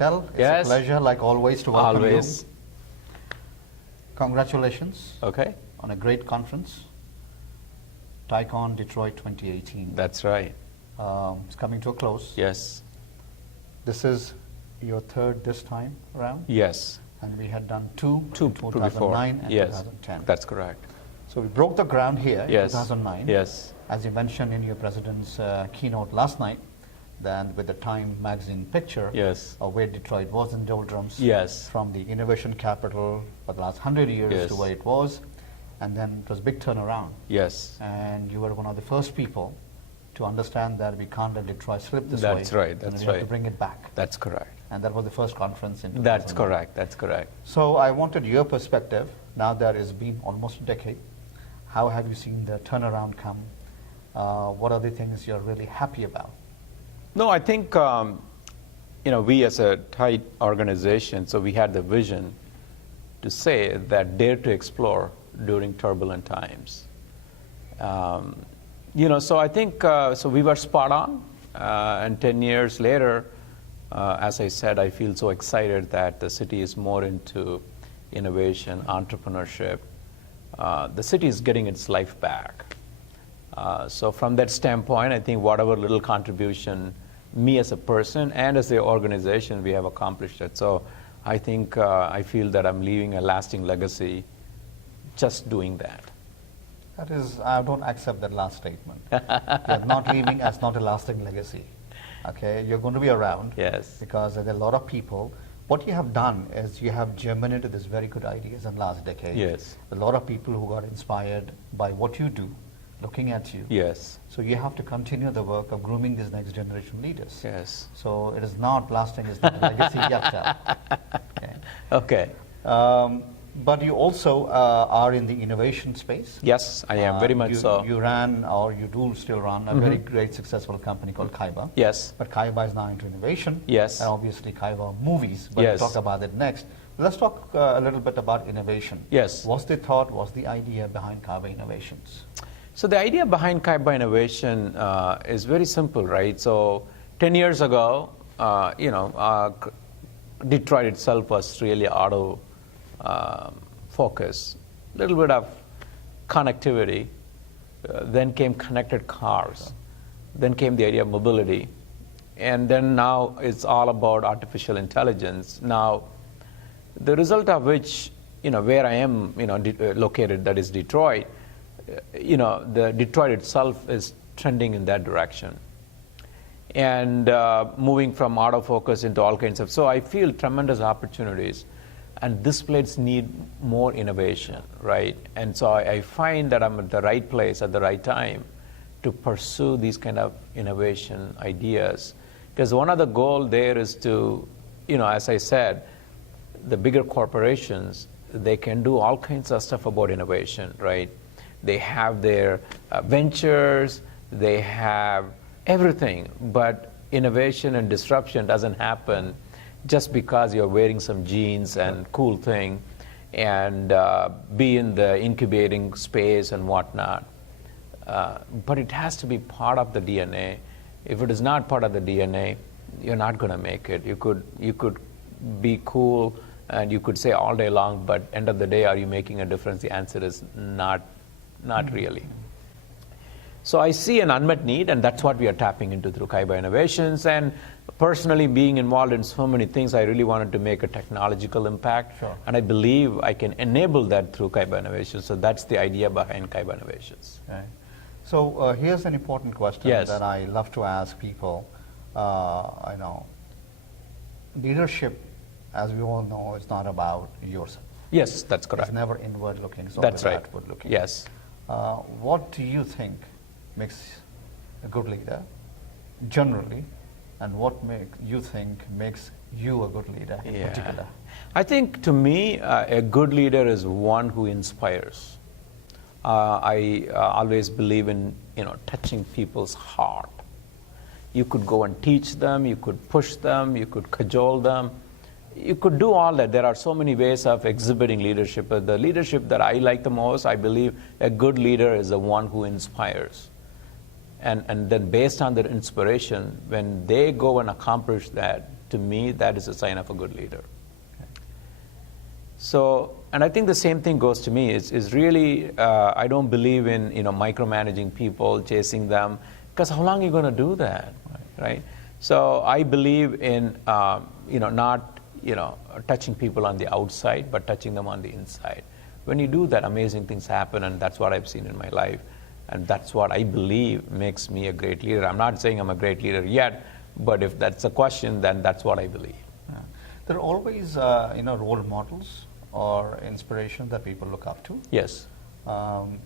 Tel, it's Yes. a pleasure, like always, to welcome Always. you. Congratulations Okay. on a great conference, TiEcon Detroit 2018. That's right. It's coming to a close. Yes. This is your third this time around, Yes. and we had done two in Before. 2009 and Yes. 2010. That's correct. So we broke the ground here Yes. in 2009. Yes. As you mentioned in your president's keynote last night, then with the Time magazine picture Yes. of where Detroit was in doldrums, Yes. from the innovation capital for the last 100 years Yes. to where it was, and then it was a big turnaround. Yes. And you were one of the first people to understand that we can't let Detroit slip this way. That's right. and That's we have right. to bring it back. That's correct. And that was the first conference in 2009. That's correct. That's correct. So I wanted your perspective. Now that it's been almost a decade. How have you seen the turnaround come? What are the things you're really happy about? No, I think, we as a tight organization, so we had the vision to say that dare to explore during turbulent times. So I think, so we were spot on. And 10 years later, as I said, I feel so excited that the city is more into innovation, entrepreneurship. The city is getting its life back. So from that standpoint, I think whatever little contribution me as a person and as the organization, we have accomplished it. So I think I feel that I'm leaving a lasting legacy just doing that. That is, I don't accept that last statement. You're not leaving as not a lasting legacy. Okay, you're going to be around. Yes. Because there are a lot of people. What you have done is you have germinated these very good ideas in the last decade. Yes. A lot of people who got inspired by what you do, looking at you. Yes. So you have to continue the work of grooming these next generation leaders. Yes. So it is not lasting, it's not a legacy yet. Okay. Okay. But you also are in the innovation space. Yes, I am very much so. You ran, or you do still run, a very great successful company called Kyyba. Yes. But Kyyba is now into innovation. Yes. And obviously Kyyba movies, but Yes. we'll talk about it next. Let's talk a little bit about innovation. Yes. What's the thought, what's the idea behind Kyyba Innovations? So the idea behind Kyyba Innovation is very simple, right? So 10 years ago, Detroit itself was really auto focus, a little bit of connectivity, then came connected cars, then came the idea of mobility, and then now it's all about artificial intelligence. Now, the result of which, where I am, located, that is Detroit, the Detroit itself is trending in that direction. And moving from autofocus into all kinds of, so I feel tremendous opportunities. And this place need more innovation, right? And so I find that I'm at the right place at the right time to pursue these kind of innovation ideas. Because one of the goals there is to, as I said, the bigger corporations, they can do all kinds of stuff about innovation, right? They have their ventures, they have everything, but innovation and disruption doesn't happen just because you're wearing some jeans and cool thing and be in the incubating space and whatnot. But it has to be part of the DNA. If it is not part of the DNA, you're not going to make it. You could be cool and you could say all day long, but end of the day, are you making a difference? The answer is not really. So I see an unmet need, and that's what we are tapping into through Kyyba Innovations. And personally, being involved in so many things, I really wanted to make a technological impact. Sure. And I believe I can enable that through Kyyba Innovations. So that's the idea behind Kyyba Innovations. Okay. So here's an important question Yes. that I love to ask people. I know leadership, as we all know, is not about yourself. Yes, that's correct. It's never inward looking, it's That's always right. outward looking. Yes. What do you think makes a good leader, generally, and what you think makes you a good leader in particular? I think, to me, a good leader is one who inspires. I always believe in touching people's heart. You could go and teach them, you could push them, you could cajole them. You could do all that. There are so many ways of exhibiting leadership. But the leadership that I like the most, I believe a good leader is the one who inspires. And then based on their inspiration, when they go and accomplish that, to me, that is a sign of a good leader. So, and I think the same thing goes to me. Is really, I don't believe in micromanaging people, chasing them, because how long are you going to do that, right? So I believe in not touching people on the outside, but touching them on the inside. When you do that, amazing things happen, and that's what I've seen in my life, and that's what I believe makes me a great leader. I'm not saying I'm a great leader yet, but if that's a question, then that's what I believe. Yeah. There are always role models or inspiration that people look up to. Yes.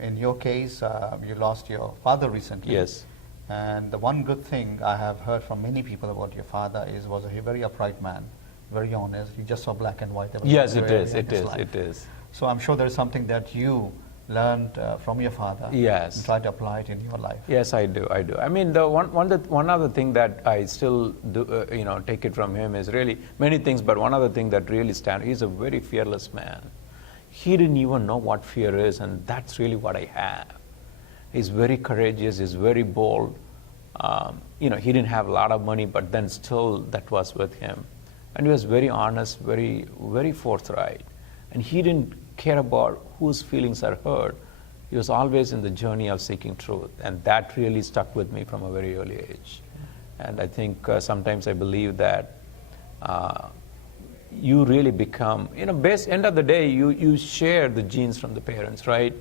In your case, you lost your father recently. Yes. And the one good thing I have heard from many people about your father was a very upright man, very honest. He just saw black and white. Yes, it is. It is. It is. So I'm sure there is something that you learned from your father. Yes. And try to apply it in your life. Yes, I do. I do. I mean, the one other thing that I still do, take it from him is really many things, but one other thing that really stands. He's a very fearless man. He didn't even know what fear is, and that's really what I have. He's very courageous. He's very bold. He didn't have a lot of money, but then still that was with him, and he was very honest, very, very forthright, and he didn't care about whose feelings are hurt. He was always in the journey of seeking truth, and that really stuck with me from a very early age. And I think sometimes I believe that you really become, end of the day, you share the genes from the parents, right?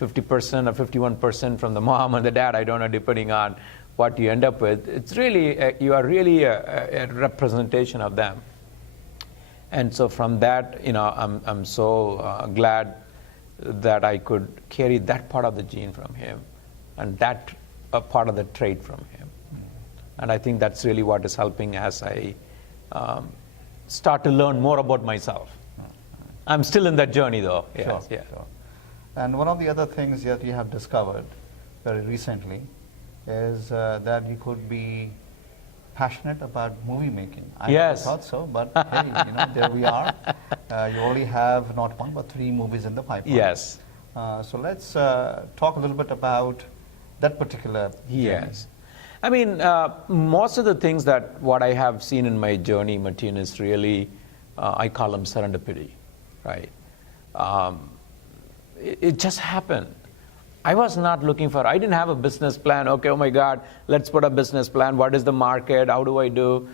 50% or 51% from the mom and the dad, I don't know, depending on what you end up with. It's really, you are really a representation of them. And so from that, I'm so glad that I could carry that part of the gene from him and that part of the trait from him. And I think that's really what is helping as I start to learn more about myself. I'm still in that journey though. Yes, sure. And one of the other things that you have discovered very recently is that you could be passionate about movie making. I never thought so, but hey, there we are. You already have not one but 3 movies in the pipeline. Yes. So let's talk a little bit about that particular journey. Yes. I mean, most of the things that what I have seen in my journey, Mateen, is really, I call them serendipity, right? It just happened. I was not looking for, I didn't have a business plan. Okay, oh my God, let's put a business plan. What is the market? How do I do?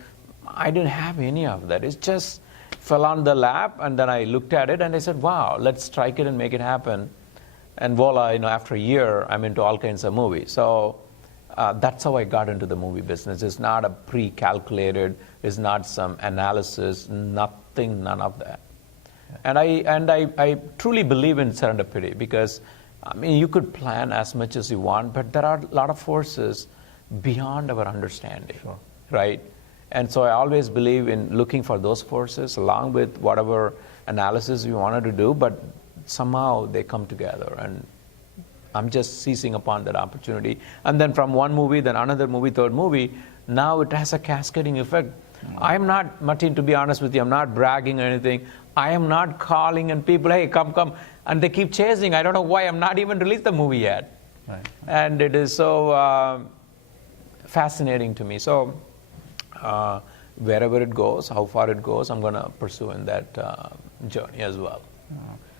I didn't have any of that. It just fell on the lap, and then I looked at it and I said, wow, let's strike it and make it happen. And voila, after a year, I'm into all kinds of movies. So that's how I got into the movie business. It's not a pre-calculated, it's not some analysis, nothing, none of that. And I truly believe in serendipity because, I mean, you could plan as much as you want, but there are a lot of forces beyond our understanding, right? And so I always believe in looking for those forces along with whatever analysis you wanted to do, but somehow they come together, and I'm just seizing upon that opportunity. And then from one movie, then another movie, third movie, now it has a cascading effect. I'm not, Mateen, to be honest with you, I'm not bragging or anything. I am not calling and people, hey, come. And they keep chasing. I don't know why. I'm not even released the movie yet. Right. And it is so fascinating to me. So wherever it goes, how far it goes, I'm going to pursue in that journey as well.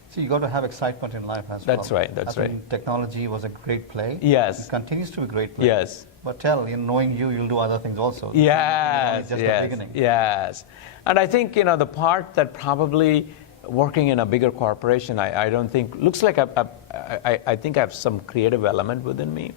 So you got to have excitement in life as well. That's right. That's right. Technology was a great play. Yes. It continues to be a great play. Yes. But knowing you'll do other things also. Yes. Just the beginning. Yes. And I think the part that probably working in a bigger corporation, I don't think looks like I think I have some creative element within me.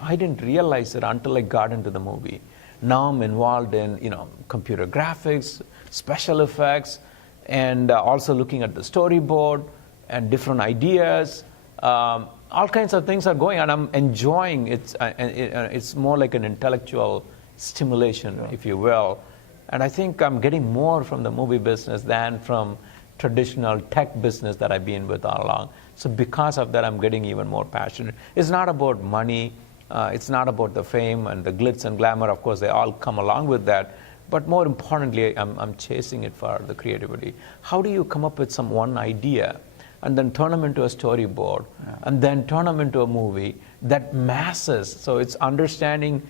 I didn't realize it until I got into the movie. Now I'm involved in computer graphics, special effects, and also looking at the storyboard and different ideas. All kinds of things are going on. I'm enjoying it. It's more like an intellectual stimulation, if you will. And I think I'm getting more from the movie business than from traditional tech business that I've been with all along. So because of that, I'm getting even more passionate. It's not about money. It's not about the fame and the glitz and glamour. Of course, they all come along with that. But more importantly, I'm chasing it for the creativity. How do you come up with one idea and then turn them into a storyboard and then turn them into a movie that masses? So it's understanding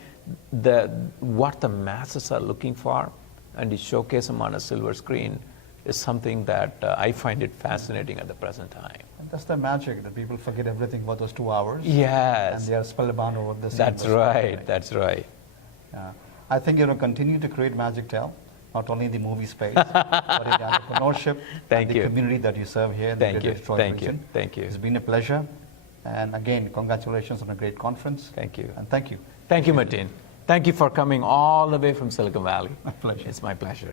what the masses are looking for and you showcase them on a silver screen is something that I find it fascinating at the present time. And that's the magic, that people forget everything about those 2 hours. Yes. And they are spellbound over the That's right, that's right. Yeah. I think continue to create magic, Tel, not only in the movie space, but in the entrepreneurship Thank and you. the community that you serve here in Thank the you. Greater Detroit Thank you. region. Thank you. It's been a pleasure. And again, congratulations on a great conference. Thank you. And thank you. Thank you, Mateen. Thank you for coming all the way from Silicon Valley. My pleasure. It's my pleasure.